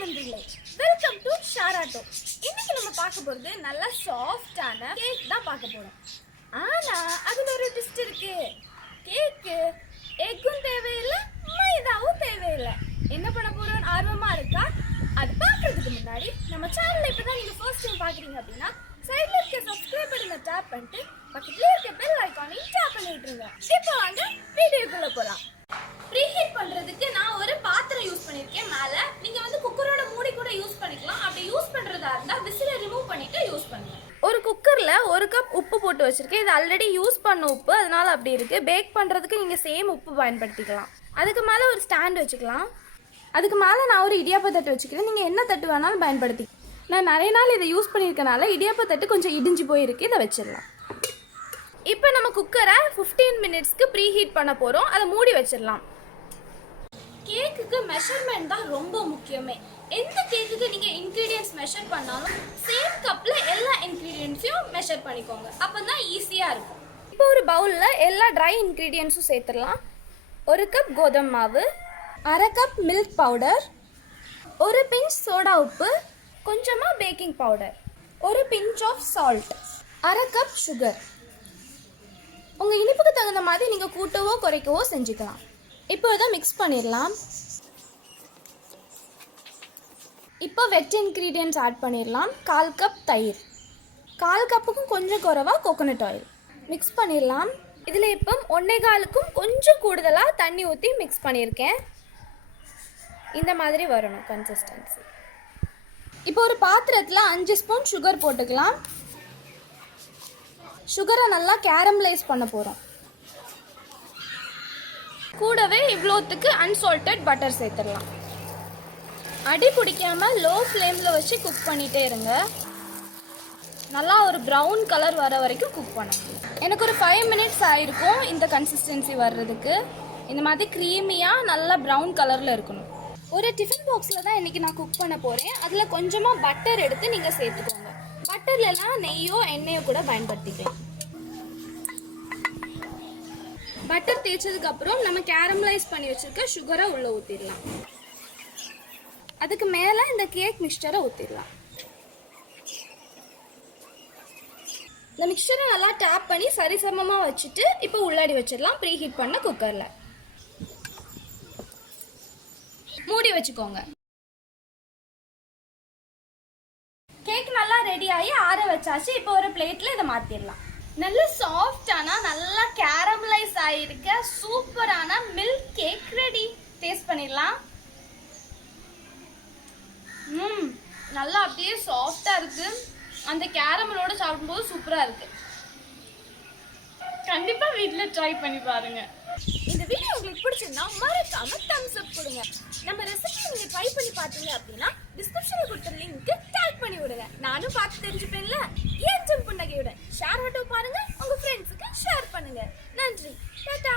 நண்பர்களே, welcome to ஷாராட்டோ. இன்னைக்கு நம்ம பார்க்க போறது நல்ல சாஃப்டான கேக் தான் பார்க்க போறோம். ஆனா அதுல ஒரு ட்விஸ்ட் இருக்கு. கேக்கு எக்கும் தேவையில்லை, மைதாவும் தேவையில்லை. என்ன பண்ண போறோம்னு ஆர்வமா இருக்கா? அது பார்க்கறதுக்கு முன்னாடி நம்ம சேனல்ல இப்பதான் நீங்க ஃபர்ஸ்ட் டைம் பாக்குறீங்க அப்படின்னா சைடுல இருக்க சப்ஸ்கிரைப் பட்டனை டேப் பண்ணிட்டு பக்கத்துல இருக்க பெல் ஐகானையும் டேப் பண்ணி விட்டுருங்க. இப்போ வாங்க வீடியோக்குள்ள போலாம். ப்ரீஹீட் பண்றதுக்கு நான் ஒரு பாத்திரம் யூஸ் பண்ணிருக்கேன். மேல நீங்க குக்கரோட மூடி கூட யூஸ் பண்ணிக்கலாம். அப்படி யூஸ் பண்றதா இருந்தா விசிலை ரிமூவ் பண்ணிட்டு யூஸ் பண்ணுங்க. ஒரு குக்கர்ல 1 கப் உப்பு போட்டு வச்சிருக்கேன். இது ஆல்ரெடி யூஸ் பண்ண உப்பு, அதனால அப்படி இருக்கு. பேக் பண்றதுக்கு நீங்க சேம் உப்பு பயன்படுத்திக்கலாம். அதுக்கு மேல ஒரு ஸ்டாண்ட் வச்சுக்கலாம். அதுக்கு மேல நான் ஒரு இடியாப்ப தட்டு வச்சுக்கிறேன். நீங்க என்ன தட்டு வேணாலும் பயன்படுத்தி. நான் நிறைய நாள் இதை யூஸ் பண்ணியிருக்கனால இடியாப்ப தட்டு கொஞ்சம் இடிஞ்சு போயிருக்கு. இதை வச்சிடலாம். இப்போ நம்ம குக்கரை 15 மினிட்ஸ்க்கு ப்ரீ ஹீட் பண்ண போறோம். அதை மூடி வச்சிடலாம். கேக்குக்கு மெஷர்மெண்ட் தான் ரொம்ப முக்கியமே. எந்த கேக்குக்கு நீங்க இன்கிரீடியன்ட்ஸ் மெஷர் பண்ணாலும் சேம் கப்ல எல்லா இன்கிரீடியன்ட்ஸையும் மெஷர் பண்ணிக்கோங்க. அப்பதான் ஈஸியா இருக்கும். இப்போ ஒரு பவுல்ல எல்லா ட்ரை இன்கிரீடியன்ட்ஸும் சேர்த்துடலாம். 1 கப் கோதுமை மாவு, 1/2 cup milk powder, 1 pinch soda உப்பு, கொஞ்சமா baking powder, 1 pinch of salt, 1/2 cup sugar. உங்க இனிப்புக்கு தகுந்த மாதிரி நீங்க கூட்டவோ குறைக்கவோ செஞ்சுக்கலாம். இப்போ இதை மிக்ஸ் பண்ணிடலாம். இப்போ வெட் இன்க்ரீடியன்ட்ஸ் ஆட் பண்ணிடலாம். 1/4 கப் தயிர், 1/4 கப்புக்கும் கொஞ்சம் குறைவா கோகோனட் ஆயில் மிக்ஸ் பண்ணிடலாம். இதில் இப்போ 1/4க்கும் கொஞ்சம் கூடுதலாக தண்ணி ஊற்றி மிக்ஸ் பண்ணியிருக்கேன். இந்த மாதிரி வரணும் கன்சிஸ்டன்சி. இப்போ ஒரு பாத்திரத்தில் 5 ஸ்பூன் சுகர் போட்டுக்கலாம். சுகரை நல்லா கேரமலைஸ் பண்ண போகிறோம். கூடவே இவ்வளோத்துக்கு அன்சால்டட் பட்டர் சேர்த்துடலாம். அடி பிடிக்காமல் லோ ஃப்ளேமில் வச்சு குக் பண்ணிகிட்டே இருங்க. நல்லா ஒரு ப்ரௌன் கலர் வர வரைக்கும் குக் பண்ணணும். எனக்கு ஒரு 5 மினிட்ஸ் ஆயிருக்கும் இந்த கன்சிஸ்டன்சி வர்றதுக்கு. இந்த மாதிரி க்ரீமியாக நல்லா ப்ரௌன் கலரில் இருக்கணும். ஒரு டிஃபன் பாக்ஸில் தான் இன்றைக்கி நான் குக் பண்ண போகிறேன். அதில் கொஞ்சமாக பட்டர் எடுத்து நீங்கள் சேர்த்துக்கோங்க. பட்டர்லலாம் நெய்யோ எண்ணெயோ கூட பயன்படுத்திக்கலாம். பட்டர் தேய்ச்சதுக்கப்புறம் நம்ம கேரமலைஸ் பண்ணி வச்சுருக்க சுகரை உள்ளே ஊற்றிடலாம். அதுக்கு மேலே இந்த கேக் மிக்சரை ஊற்றிடலாம். இந்த மிக்சரை நல்லா டேப் பண்ணி சரிசமமாக வச்சுட்டு இப்போ உள்ளாடி வச்சிடலாம். ப்ரீ ஹீட் பண்ண குக்கரில் மூடி வச்சுக்கோங்க. கேக் நல்லா ரெடி ஆகி ஆற வச்சாச்சு. இப்போ ஒரு பிளேட்ல இதை மாத்திடலாம். நல்ல சாஃப்டான நல்லா கேரமலைஸ் ஆகிருக்க சூப்பரான மில்க் கேக் ரெடி. டேஸ்ட் பண்ணிடலாம். நல்லா அப்படியே சாஃப்டா இருக்கு. அந்த கேரமலோட சாப்பிடும்போது சூப்பரா இருக்கு. கண்டிப்பா வீட்ல ட்ரை பண்ணி பாருங்க. இந்த வீடியோ உங்களுக்கு பிடிச்சிருந்தா மறக்காம தம்ஸ் அப் கொடுங்க. நம்ம ரெசிபி நீங்க ட்ரை பண்ணி பார்த்தீங்க அப்படின்னா டிஸ்கிரிப்ஷன்ல கொடுத்த லிங்க் டேக் பண்ணி விடுங்க. நானும் பார்த்து தெரிஞ்சுப்பேன்ல. ஏன் புன்னகையுடன் ஷேர் ஆட்டோ பாருங்க. உங்க ஃப்ரெண்ட்ஸுக்கு ஷேர் பண்ணுங்க. நன்றி. டாடா.